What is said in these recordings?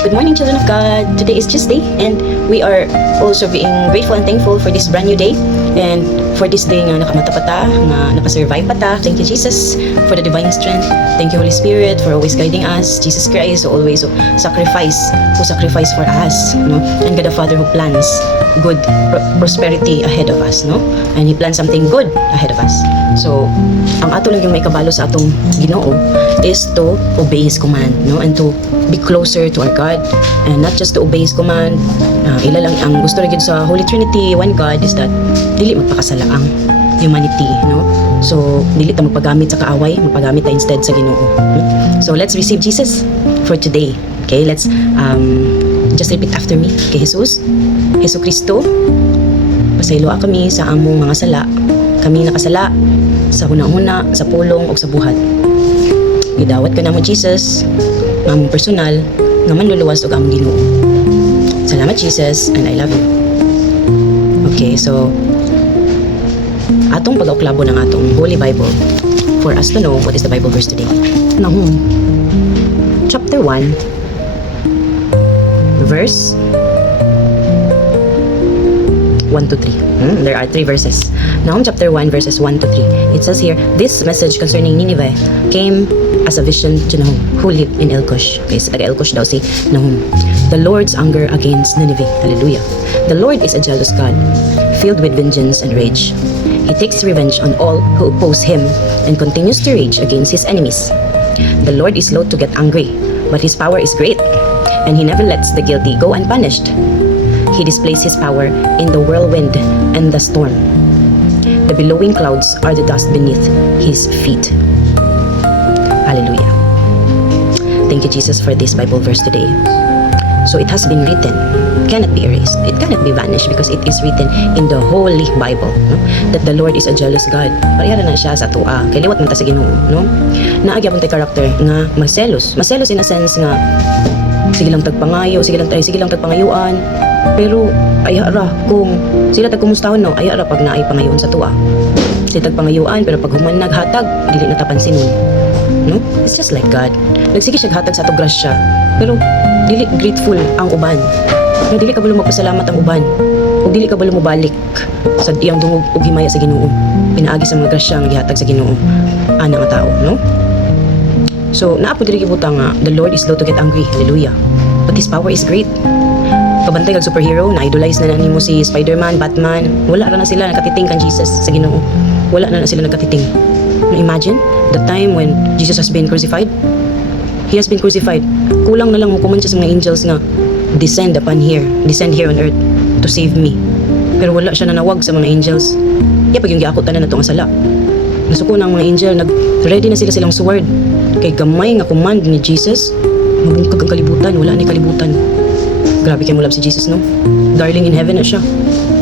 Good morning, children of God. Today is Tuesday, and we are also being grateful and thankful for this brand new day, and for this day nga nakamata pa ta, nga nakasurvive pa ta. Thank you, Jesus, for the divine strength. Thank you, Holy Spirit, for always guiding us. Jesus Christ, who always sacrifice for us, no? And God the Father who plans good prosperity ahead of us, no? And He plans something good ahead of us. So, ang ato lang yung may kabalo sa atong Ginoo is to obey His command, no? And to be closer to our God, and not just to obey His command. Ila lang ang gusto rin sa Holy Trinity, one God, is that dili magpakasala ang humanity, no? So dili ta magpagamit sa kaaway, magpagamit ta instead sa Ginoo. So let's receive Jesus for today. Okay, let's just repeat after me. Kay Jesus, Hesus Kristo, pasayloa kami sa among mga sala. Kami nakasala sa hunahuna, sa pulong o sa buhat. Gidawat ka namo, Jesus, nga among personal nga manluluwas og among Ginoo. Salamat, Jesus, and I love you. Okay, so atong pag-auklabo ng atong Holy Bible for us to know what is the Bible verse today. Nahum chapter 1 verse 1 to 3. There are 3 verses. Nahum chapter 1 verses 1 to 3. It says here, this message concerning Nineveh came as a vision to Nahum, who lived in Elkosh. Okay, sa taga-Elkosh daw si Nahum. The Lord's anger against Nineveh. Hallelujah. The Lord is a jealous God, filled with vengeance and rage. He takes revenge on all who oppose Him and continues to rage against His enemies. The Lord is slow to get angry, but His power is great, and He never lets the guilty go unpunished. He displays His power in the whirlwind and the storm. The billowing clouds are the dust beneath His feet. Hallelujah. Thank you, Jesus, for this Bible verse today. So it has been written, cannot be erased, it cannot be vanished, because it is written in the Holy Bible, no? That the Lord is a jealous God. Parehara na siya sa tua, kay liwat man ta sa Ginoo, no? Naagya pong tay karakter nga maselos in a sense nga sige lang tagpangayo, sige lang tagpangayuan, pero ayara kung sila tagkumustahon, no? Ayara pag naay pangayoon sa tua. Sila tagpangayuan, pero pag human naghatag, dili na tapansin nun, no? It's just like God. Nagsige siya hatag sa ato grasya, pero dili grateful ang uban. Pero dili ka balo magpasalamat ang uban. O dili ka balo mobalik sa iyang dungog ug himaya sa Ginoo. Pinaagi sa mga grasya nga gihatag sa Ginoo ana nga tao, no? So naapod diri gibuta nga the Lord is slow to get angry. Hallelujah. But His power is great. Kabantay kag superhero, na-idolize na nimo si Spider-Man, Batman. Wala ra na sila nakatiting kan Jesus sa Ginoo. Wala na sila nakatiting. Now imagine the time when Jesus has been crucified. He has been crucified. Kulang na lang mukuman siya sa mga angels nga descend here on earth to save me. Pero wala siya nanawag sa mga angels. Pag yung giakutan na itong sala. Nasuko na ang mga angel, nag-ready na silang sword. Kay gamay nga command ni Jesus, mabungkag ang kalibutan, wala ni kalibutan. Grabe kayo mo love si Jesus, no? Darling in heaven na siya.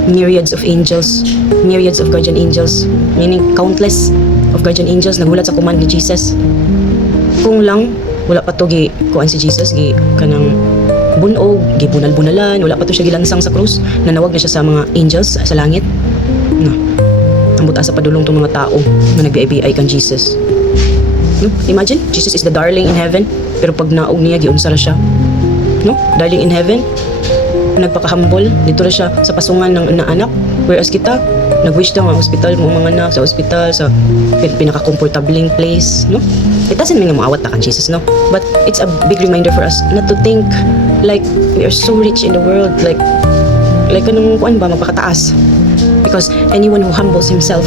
Myriads of angels, myriads of guardian angels, meaning countless of guardian angels nagulat sa command ni Jesus. Kung lang wala pa to kuan si Jesus kanang bunog, bunal-bunalan, wala pa to siya gilansang sa krus, nanawag na siya sa mga angels sa langit. No. Ambot asa padulong tong mga tao na nagbiay-biay kan Jesus. No? Imagine, Jesus is the darling in heaven, pero pag naog niya giunsa ra siya. No? Darling in heaven, nagpaka-humble, dito ra siya sa pasungan ng anak, whereas kita nag-wish daw ang hospital mo mga anak, sa hospital, sa pinaka-comfortabling place, no? It doesn't mean nga maawat na kan Jesus, no? But it's a big reminder for us not to think like we are so rich in the world, like anong kuan ba, mapakataas. Because anyone who humbles himself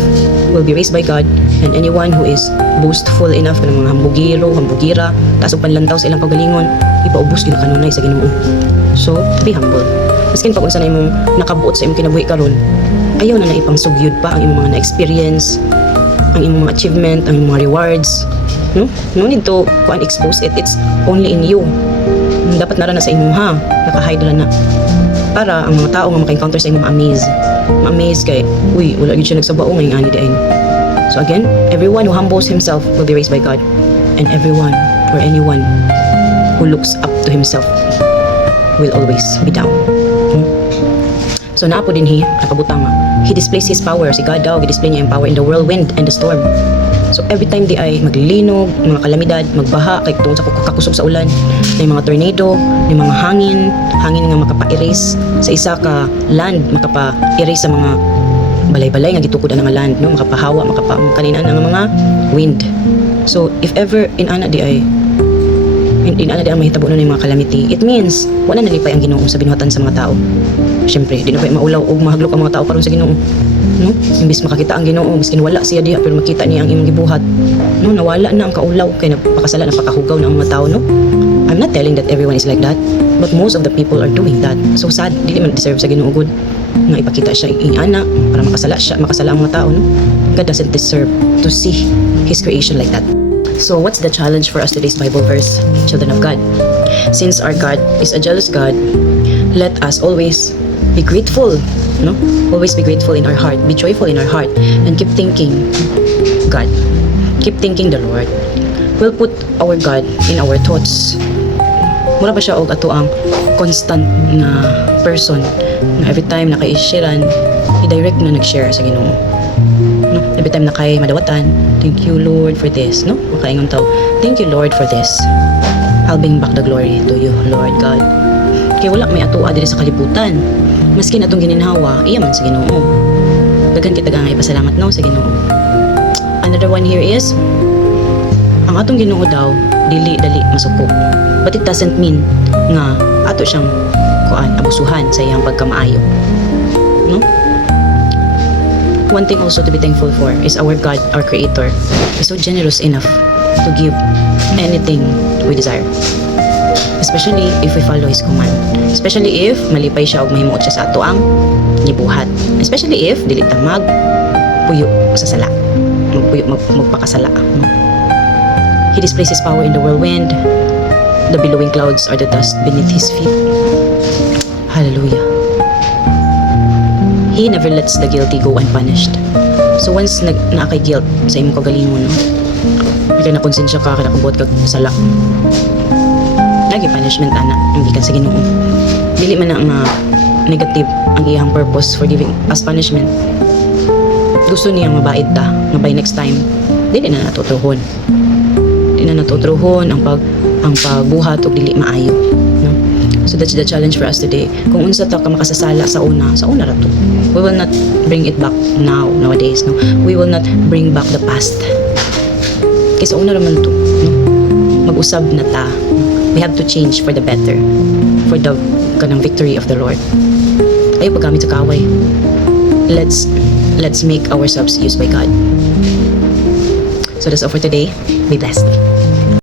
will be raised by God, and anyone who is boastful enough ng mga hambugira, taas og panlantaw sa ilang pagalingon, ipaubos gyud kanunay sa Ginoo. So, be humble. Maskin pag unsa na imong nakabuot sa imong kinabuhi karon, ayaw na ipang sugyod pa ang imong mga na-experience, ang imong mga achievement, ang imong mga rewards. No need to expose it. It's only in you. Dapat nara na sa imong naka-hide na para ang mga tao nga maka-encounter sa imong ma-amaze kay wala gyud siya nagsabao ngayong ani diin. So again, everyone who humbles himself will be raised by God, and everyone or anyone who looks up to himself will always be down. So naapo din nakabutang He displays His power. Si God daw, i-display niya yung power in the whirlwind and the storm. So every time di ay maglinog, mga kalamidad, magbaha, kay tungod sa kakusog sa ulan, may mga tornado, may mga hangin nga makapa-erase sa isa ka land, makapa-erase sa mga balay-balay nga gitukod ang mga land, no? Makapahawa, makapakaninaan ang mga wind. So if ever inana di ay ang mahitabo nun yung mga calamity, it means wala nalipay ang Ginoo sa binuhatan sa mga tao. Siyempre, di na pa maulaw o mahaglok ang mga tao karon sa Ginoo. No? Imbis makakita ang Ginoo, miskin wala siya diha pero makita niya ang imong gibuhat. No, nawala na ang kaulaw kay nagpakasala, napakahugaw na ang mga tao, no? I'm not telling that everyone is like that, but most of the people are doing that. So sad, dili man deserve sa Ginoo good nga ipakita siya ingana para makasala ang mga tao, no? God doesn't deserve to see His creation like that. So what's the challenge for us today's Bible verse, children of God? Since our God is a jealous God, let us always be grateful, no? Always be grateful in our heart, be joyful in our heart, and keep thinking God. Keep thinking the Lord. We'll put our God in our thoughts. Mura ba siya og ato ang constant na person na every time naka-sharean, i-direct na nag-share sa Ginoo. No? Every time na kay madawatan, thank you Lord for this, no? Makaingon taw, thank you Lord for this. I'll bring back the glory to you, Lord God. Kaya wala may atoa diri sa kalibutan. Maski na itong gininhawa, iya man sa Ginoo. Daghan kita nga ipasalamat no sa Ginoo. Another one here is, ang atong Ginoo daw, dili masuko. But it doesn't mean nga ato siyang abusuhan sa iyang pagkamaayo. No? One thing also to be thankful for is our God, our Creator, is so generous enough to give anything we desire. Especially if we follow His command. Especially if malipay siya o mahimuot siya sa ato ang gibuhat. Especially if dili ta magpuyo sa sala. Magpakasala. No? He displays His power in the whirlwind. The billowing clouds are the dust beneath His feet. Hallelujah. He never lets the guilty go unpunished. So once naakay guilt sa imong kagalingon, no? Kaya nakonsensya ka, kaya nakabot ka sala. Lagi punishment ana, ang gikan sa Ginoo. Dili man na negative ang iyang purpose for giving us punishment. Gusto niyang mabait ta, nga by next time, dili na natutuhon. Dili na natutuhon ang pagbuhat og dili maayo, no? So that's the challenge for us today. Kung unsa ta ka makasasala sa una ra to. We will not bring it back nowadays, no? We will not bring back the past. Kasi una raman to, no? Mag-usab na ta. We have to change for the better, for the kanang victory of the Lord. Ayaw paggamit sa kaway. Let's make ourselves used by God. So that's all for today. Be blessed.